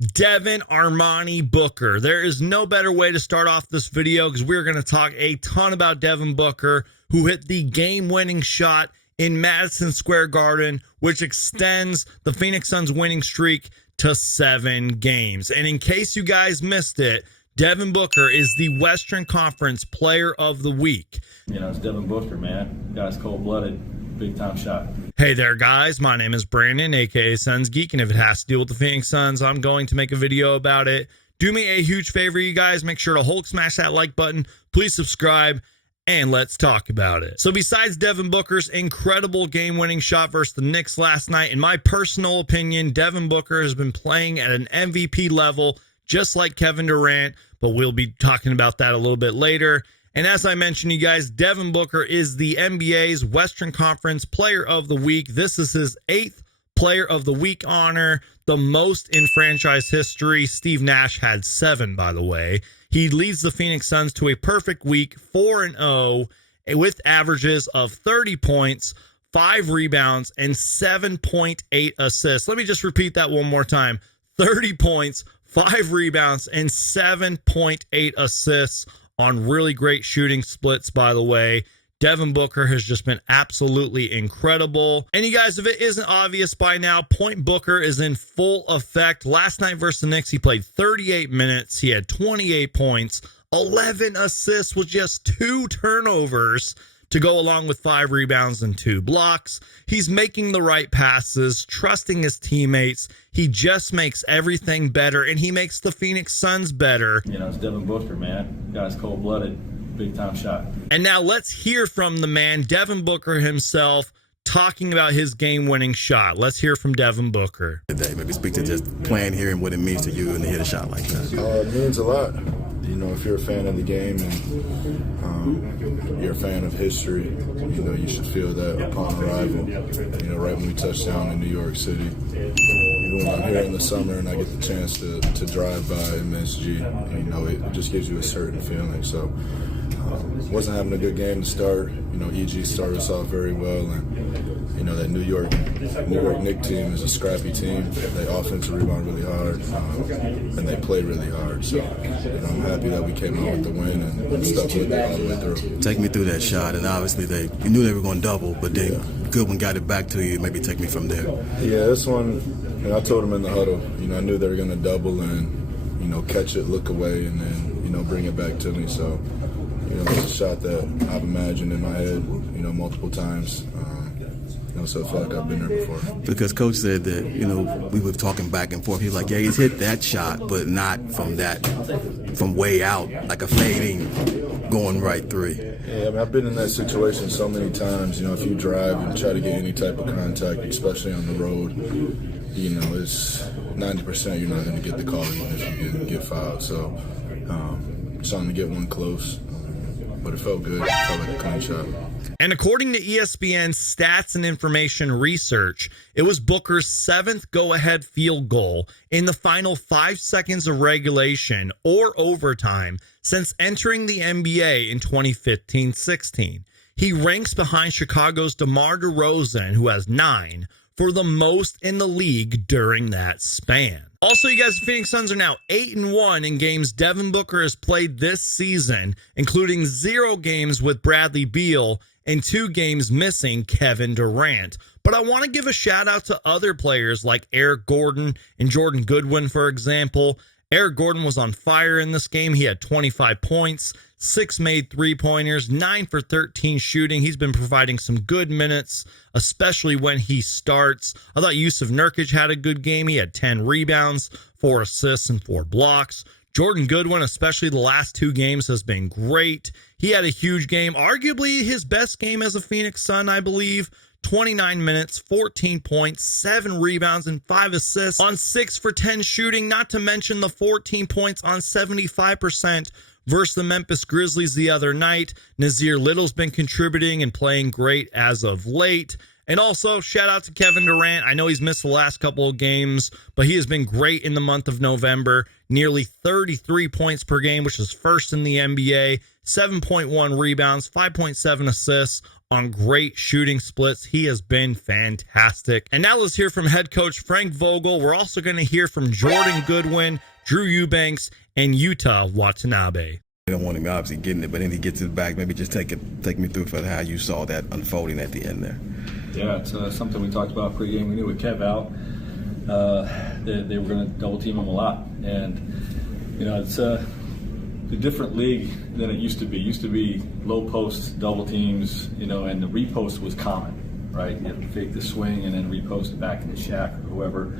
Devin Armani Booker. There is no better way to start off this video because we're going to talk a ton about Devin Booker, who hit the game-winning shot in Madison Square Garden, which extends the Phoenix Suns winning streak to 7 games. And in case you guys missed it, Devin Booker is the Western Conference Player of the Week. You know, it's Devin Booker, man. Guy's cold-blooded, big-time shot. Hey there, guys. My name is Brandon, a.k.a. Suns Geek, and if it has to deal with the Phoenix Suns, I'm going to make a video about it. Do me a huge favor, you guys. Make sure to Hulk smash that like button. Please subscribe, and let's talk about it. So besides Devin Booker's incredible game-winning shot versus the Knicks last night, in my personal opinion, Devin Booker has been playing at an MVP level, just like Kevin Durant, but we'll be talking about that a little bit later. And as I mentioned, you guys, Devin Booker is the NBA's Western Conference Player of the Week. This is his 8th Player of the Week honor, the most in franchise history. Steve Nash had 7, by the way. He leads the Phoenix Suns to a perfect week, 4-0, with averages of 30 points, 5 rebounds, and 7.8 assists. Let me just repeat that one more time. 30 points, 5 rebounds, and 7.8 assists on really great shooting splits, by the way. Devin Booker has just been absolutely incredible. And you guys, if it isn't obvious by now, Point Booker is in full effect. Last night versus the Knicks, he played 38 minutes. He had 28 points, 11 assists with just 2 turnovers to go along with 5 rebounds and 2 blocks. He's making the right passes, trusting his teammates. He just makes everything better, and he makes the Phoenix Suns better. You know, it's Devin Booker, man. Guy's cold-blooded, big-time shot. And now let's hear from the man, Devin Booker himself, talking about his game-winning shot. Let's hear from Devin Booker. Today, maybe speak to just playing here and what it means to you and to hit a shot like that. It means a lot. You know, if you're a fan of the game and you're a fan of history, you know, you should feel that upon arrival. You know, right when we touch down in New York City. Even when I'm here in the summer and I get the chance to drive by MSG, you know, it just gives you a certain feeling. So, wasn't having a good game to start. You know, EG started us off very well, and you know that New York Knicks team is a scrappy team. They offensive rebound really hard, and they play really hard. So, you know, I'm happy that we came out with the win and stuck with it all the way through. Take me through that shot, and obviously you knew they were going to double, but then Goodwin got it back to you. Maybe take me from there. Yeah, this one, you know, I told them in the huddle. You know, I knew they were going to double and you know catch it, look away, and then you know bring it back to me. So. You know, it's a shot that I've imagined in my head, you know, multiple times. You know, so I feel like I've been there before. Because Coach said that, you know, we were talking back and forth. He's like, yeah, he's hit that shot, but not from way out, like a fading, going right through. Yeah, I mean, I've been in that situation so many times. You know, if you drive and try to get any type of contact, especially on the road, you know, it's 90% you're not going to get the call even if you get fouled. So, trying to get one close. But it felt good. It felt like a clean shot. And according to ESPN's Stats and Information Research, it was Booker's 7th go-ahead field goal in the final 5 seconds of regulation or overtime since entering the NBA in 2015-16. He ranks behind Chicago's DeMar DeRozan, who has 9, for the most in the league during that span. Also, you guys, the Phoenix Suns are now 8-1 in games Devin Booker has played this season, including 0 games with Bradley Beal and 2 games missing Kevin Durant. But I want to give a shout out to other players like Eric Gordon and Jordan Goodwin, for example. Eric Gordon was on fire in this game. He had 25 points, 6 made 3-pointers, 9 for 13 shooting. He's been providing some good minutes, especially when he starts. I thought Yusuf Nurkic had a good game. He had 10 rebounds, 4 assists, and 4 blocks. Jordan Goodwin, especially the last 2 games, has been great. He had a huge game, arguably his best game as a Phoenix Sun, I believe. 29 minutes, 14 points, 7 rebounds, and 5 assists on 6 for 10 shooting, not to mention the 14 points on 75% versus the Memphis Grizzlies the other night. Nazir Little's been contributing and playing great as of late. And also, shout out to Kevin Durant. I know he's missed the last couple of games, but he has been great in the month of November. nearly 33 points per game, which is first in the NBA, 7.1 rebounds, 5.7 assists on great shooting splits. He has been fantastic. And now let's hear from head coach Frank Vogel. We're also going to hear from Jordan Goodwin, Drew Eubanks, and Yuta Watanabe. I don't want him obviously getting it, but then he gets it back. Maybe just take me through for how you saw that unfolding at the end there. Yeah, it's something we talked about pregame. We knew with Kev out, they were going to double team him a lot. And, it's a different league than it used to be. It used to be low post, double teams, and the repost was common, right? You have to fake the swing and then repost it back in the shack or whoever.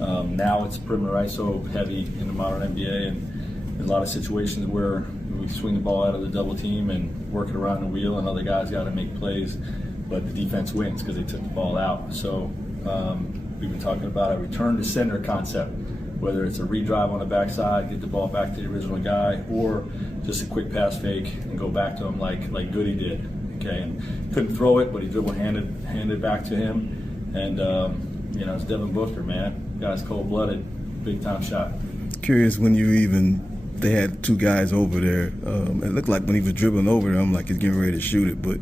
Now it's perimeter ISO heavy in the modern NBA, and a lot of situations where we swing the ball out of the double team and work it around the wheel, and other guys got to make plays, but the defense wins because they took the ball out. So we've been talking about a return to center concept, whether it's a redrive on the backside, get the ball back to the original guy, or just a quick pass fake and go back to him like Goody did. Okay, and couldn't throw it, but he dribble handed back to him, and it's Devin Booker, man. Guy's cold-blooded, big-time shot. Curious when they had two guys over there. It looked like when he was dribbling over them, like he's getting ready to shoot it. But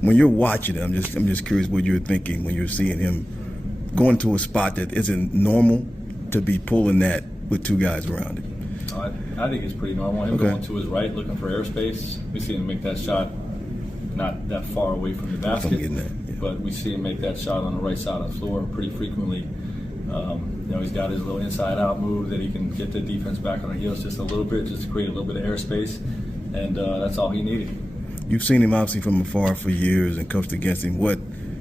when you're watching it, I'm just curious what you're thinking when you're seeing him going to a spot that isn't normal to be pulling that with two guys around it. I think it's pretty normal. Him going to his right, looking for airspace. We see him make that shot not that far away from the basket, but we see him make that shot on the right side of the floor pretty frequently. He's got his little inside-out move that he can get the defense back on their heels just a little bit, just to create a little bit of airspace, and that's all he needed. You've seen him obviously from afar for years and coached against him. What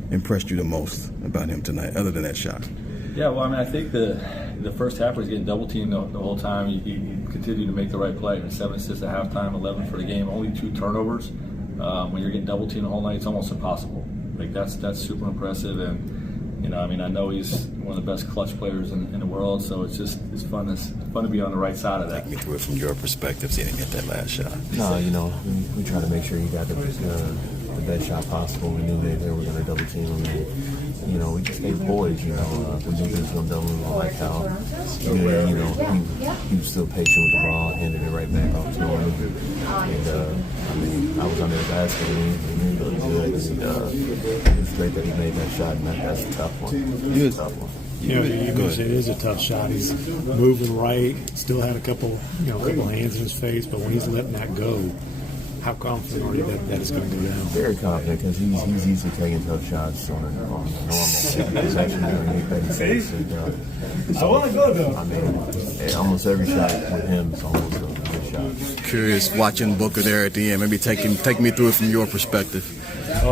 impressed you the most about him tonight, other than that shot? Yeah, well, I think the first half was getting double teamed the whole time. He continued to make the right play. 7 assists at halftime, 11 for the game, only 2 turnovers. When you're getting double teamed the whole night, it's almost impossible. That's super impressive, and I know he's one of the best clutch players in the world, so it's fun to be on the right side of that. Take me through it from your perspective, seeing him get that last shot. No, we try to make sure he got the best shot possible. We knew they were going to double team him, and we just stayed poised. We knew he was going to double him. I like how he was still patient with the ball, handed it right back off to him. And I was under his basket, and he looked good. It's great that he made that shot, and that's a tough one. It's a tough one. You mentioned it is a tough shot. He's moving right, still had a couple hands in his face, but when he's letting that go, how confident are you that it's going to go down? Very confident, because he's easily taking tough shots on a normal possession during 36. Almost every shot with him is almost a good shot. Curious watching Booker there at the end. Maybe take me through it from your perspective.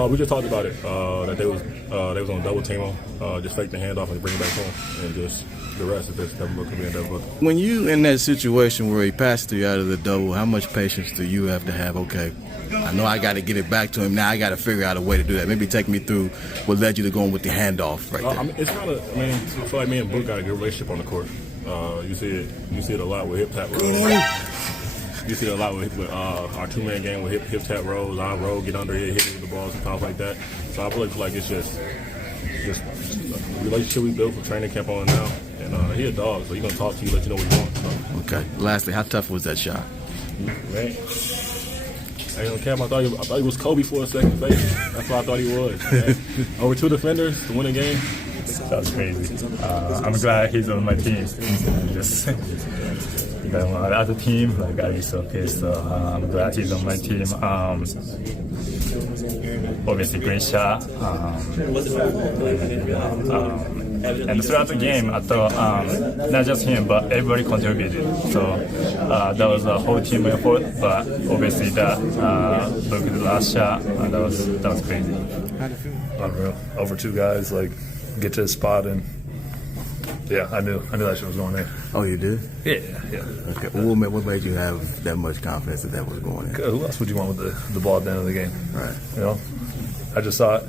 We just talked about it, that they was on double team him, just fake the handoff and bring it back home, and just the rest is just Devin Booker being Devin Booker. When you in that situation where he passed you out of the double, how much patience do you have to have? Okay, I know I got to get it back to him. Now I got to figure out a way to do that. Maybe take me through what led you to going with the handoff right there. It's kind of, I feel like me and Book got a good relationship on the court. You see it a lot with hip tap rolls. You see it a lot with our two-man game with hip tap rolls. I roll, get under it, hit it with the balls and stuff like that. So I really feel like it's just a relationship we built from training camp on now. And he a dog, so he's going to talk to you, let you know what he wants. So. Okay. Lastly, how tough was that shot? Man, I ain't on camp. I thought he was Kobe for a second base. That's what I thought he was. Man. Over 2 defenders to win a game. That was crazy. I'm glad he's on my team. Just as a team, I'd be so pissed. So I'm glad he's on my team. Obviously, great shot. And throughout the game, I thought not just him, but everybody contributed. So that was a whole team effort. But obviously, that look at the last shot, that was crazy. How'd it feel? Unreal. Over 2 guys, get to the spot, and I knew that shit was going in. Oh, you did? Yeah. Okay. Well, what made you have that much confidence that was going in? Who else would you want with the ball at the end of the game? Right. I just saw it.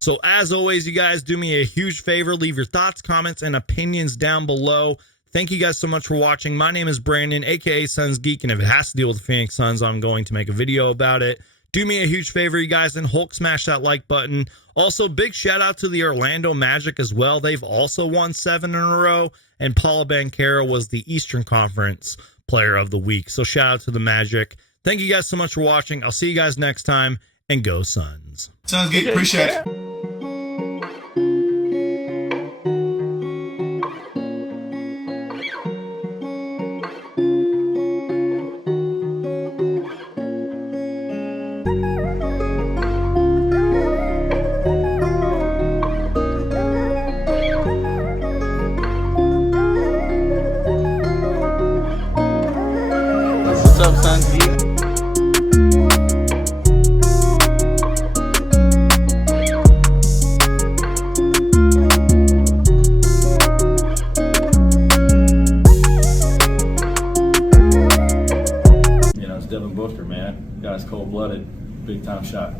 So as always, you guys do me a huge favor. Leave your thoughts, comments, and opinions down below. Thank you guys so much for watching. My name is Brandon, a.k.a. Suns Geek, and if it has to deal with the Phoenix Suns, I'm going to make a video about it. Do me a huge favor, you guys, and Hulk smash that like button. Also, big shout out to the Orlando Magic as well. They've also won 7 in a row, and Paolo Banchero was the Eastern Conference Player of the Week. So shout out to the Magic. Thank you guys so much for watching. I'll see you guys next time, and go Suns. Sounds good. Appreciate it. What's up, son? You know, it's Devin Booker, man. Guy's cold-blooded, big-time shot.